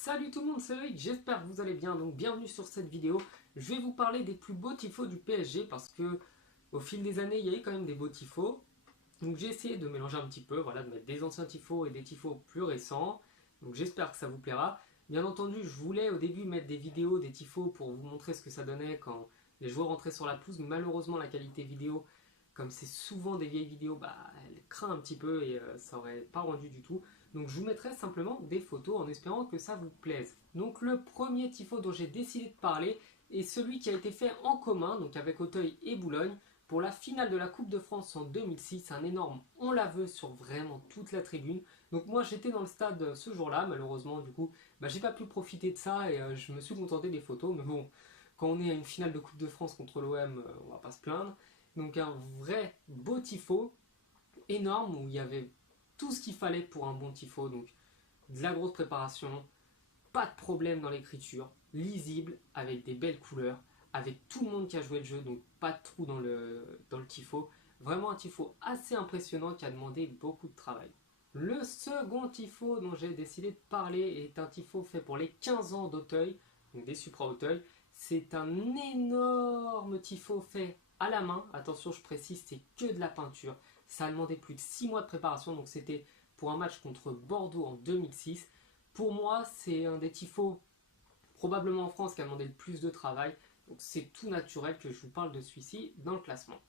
Salut tout le monde, c'est Eric, j'espère que vous allez bien, donc bienvenue sur cette vidéo. Je vais vous parler des plus beaux tifos du PSG parce que au fil des années, il y a eu quand même des beaux tifos. Donc j'ai essayé de mélanger un petit peu, voilà, de mettre des anciens tifos et des tifos plus récents. Donc j'espère que ça vous plaira. Bien entendu, je voulais au début mettre des vidéos, des tifos pour vous montrer ce que ça donnait quand les joueurs entraient sur la pelouse. Mais malheureusement, la qualité vidéo, comme c'est souvent des vieilles vidéos, elle craint un petit peu et ça aurait pas rendu du tout. Donc je vous mettrai simplement des photos en espérant que ça vous plaise. Donc le premier tifo dont j'ai décidé de parler est celui qui a été fait en commun, donc avec Auteuil et Boulogne, pour la finale de la Coupe de France en 2006, un énorme on la veut sur vraiment toute la tribune. Donc moi j'étais dans le stade ce jour-là, malheureusement du coup j'ai pas pu profiter de ça et je me suis contenté des photos, mais bon, quand on est à une finale de Coupe de France contre l'OM, on va pas se plaindre. Donc un vrai beau tifo, énorme, où il y avait tout ce qu'il fallait pour un bon tifo, donc de la grosse préparation, pas de problème dans l'écriture, lisible, avec des belles couleurs, avec tout le monde qui a joué le jeu, donc pas de trou dans le tifo. Vraiment un tifo assez impressionnant qui a demandé beaucoup de travail. Le second tifo dont j'ai décidé de parler est un tifo fait pour les 15 ans d'Auteuil, donc des Supra Auteuil. C'est un énorme tifo fait à la main. Attention, je précise, c'est que de la peinture. Ça a demandé plus de 6 mois de préparation, donc c'était pour un match contre Bordeaux en 2006. Pour moi, c'est un des tifos probablement en France qui a demandé le plus de travail. Donc c'est tout naturel que je vous parle de celui-ci dans le classement.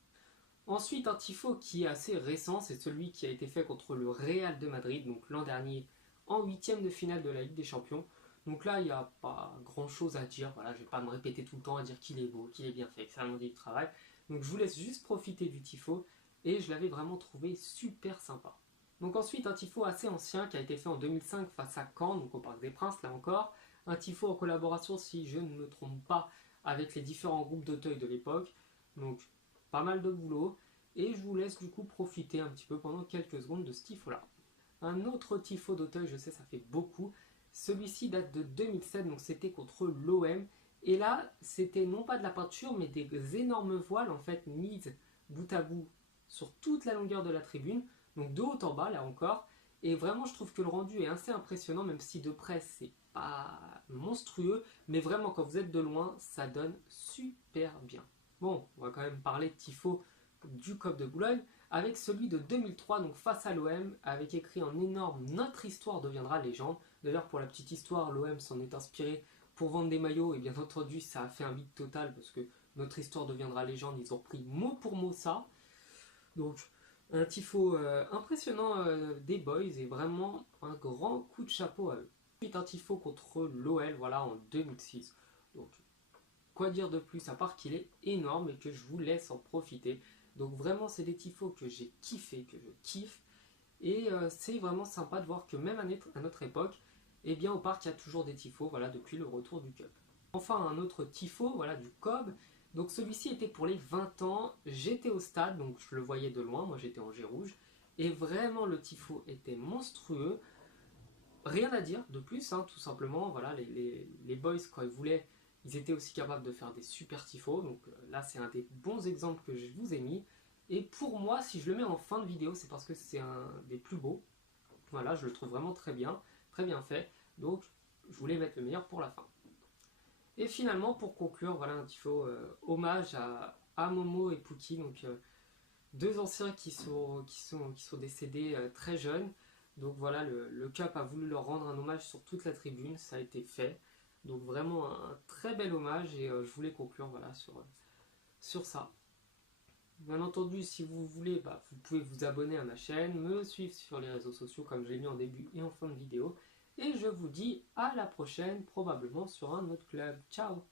Ensuite, un tifo qui est assez récent, c'est celui qui a été fait contre le Real de Madrid, donc l'an dernier, en huitième de finale de la Ligue des Champions. Donc là, il n'y a pas grand chose à dire, voilà, je ne vais pas me répéter tout le temps à dire qu'il est beau, qu'il est bien fait, que ça a demandé du travail. Donc je vous laisse juste profiter du tifo, et je l'avais vraiment trouvé super sympa. Donc ensuite, un tifo assez ancien qui a été fait en 2005 face à Caen, donc au Parc des Princes, là encore. Un tifo en collaboration, si je ne me trompe pas, avec les différents groupes d'Auteuil de l'époque. Donc pas mal de boulot. Et je vous laisse du coup profiter un petit peu pendant quelques secondes de ce tifo-là. Un autre tifo d'Auteuil, je sais, ça fait beaucoup. Celui-ci date de 2007, donc c'était contre l'OM. Et là, c'était non pas de la peinture, mais des énormes voiles en fait mises bout à bout sur toute la longueur de la tribune, donc de haut en bas là encore. Et vraiment, je trouve que le rendu est assez impressionnant, même si de près c'est pas monstrueux, mais vraiment quand vous êtes de loin, ça donne super bien. Bon, on va quand même parler de tifo du COP de Boulogne, avec celui de 2003, donc face à l'OM, avec écrit en énorme Notre histoire deviendra légende. D'ailleurs, pour la petite histoire, l'OM s'en est inspiré pour vendre des maillots, et bien entendu, ça a fait un beat total, parce que Notre histoire deviendra légende, ils ont repris mot pour mot ça. Donc, un tifo impressionnant des boys, et vraiment un grand coup de chapeau à eux. Ensuite, un tifo contre l'OL, voilà, en 2006. Donc, quoi dire de plus à part qu'il est énorme et que je vous laisse en profiter. Donc vraiment c'est des tifos que j'ai kiffé, que je kiffe. Et c'est vraiment sympa de voir que même à notre époque, eh bien au parc il y a toujours des tifos, voilà, depuis le retour du Cup. Enfin un autre tifo, voilà, du COB. Donc celui-ci était pour les 20 ans, j'étais au stade, donc je le voyais de loin, moi j'étais en G rouge. Et vraiment le tifo était monstrueux. Rien à dire de plus, hein, tout simplement, voilà, les boys quand ils voulaient, ils étaient aussi capables de faire des super tifos, donc là c'est un des bons exemples que je vous ai mis. Et pour moi, si je le mets en fin de vidéo, c'est parce que c'est un des plus beaux. Voilà, je le trouve vraiment très bien fait, donc je voulais mettre le meilleur pour la fin. Et finalement, pour conclure, voilà un tifo hommage à Momo et Pookie, donc deux anciens qui sont décédés très jeunes. Donc voilà, le CUP a voulu leur rendre un hommage sur toute la tribune, ça a été fait. Donc vraiment un très bel hommage et je voulais conclure voilà, sur ça. Bien entendu, si vous voulez, vous pouvez vous abonner à ma chaîne, me suivre sur les réseaux sociaux comme je l'ai mis en début et en fin de vidéo. Et je vous dis à la prochaine, probablement sur un autre club. Ciao!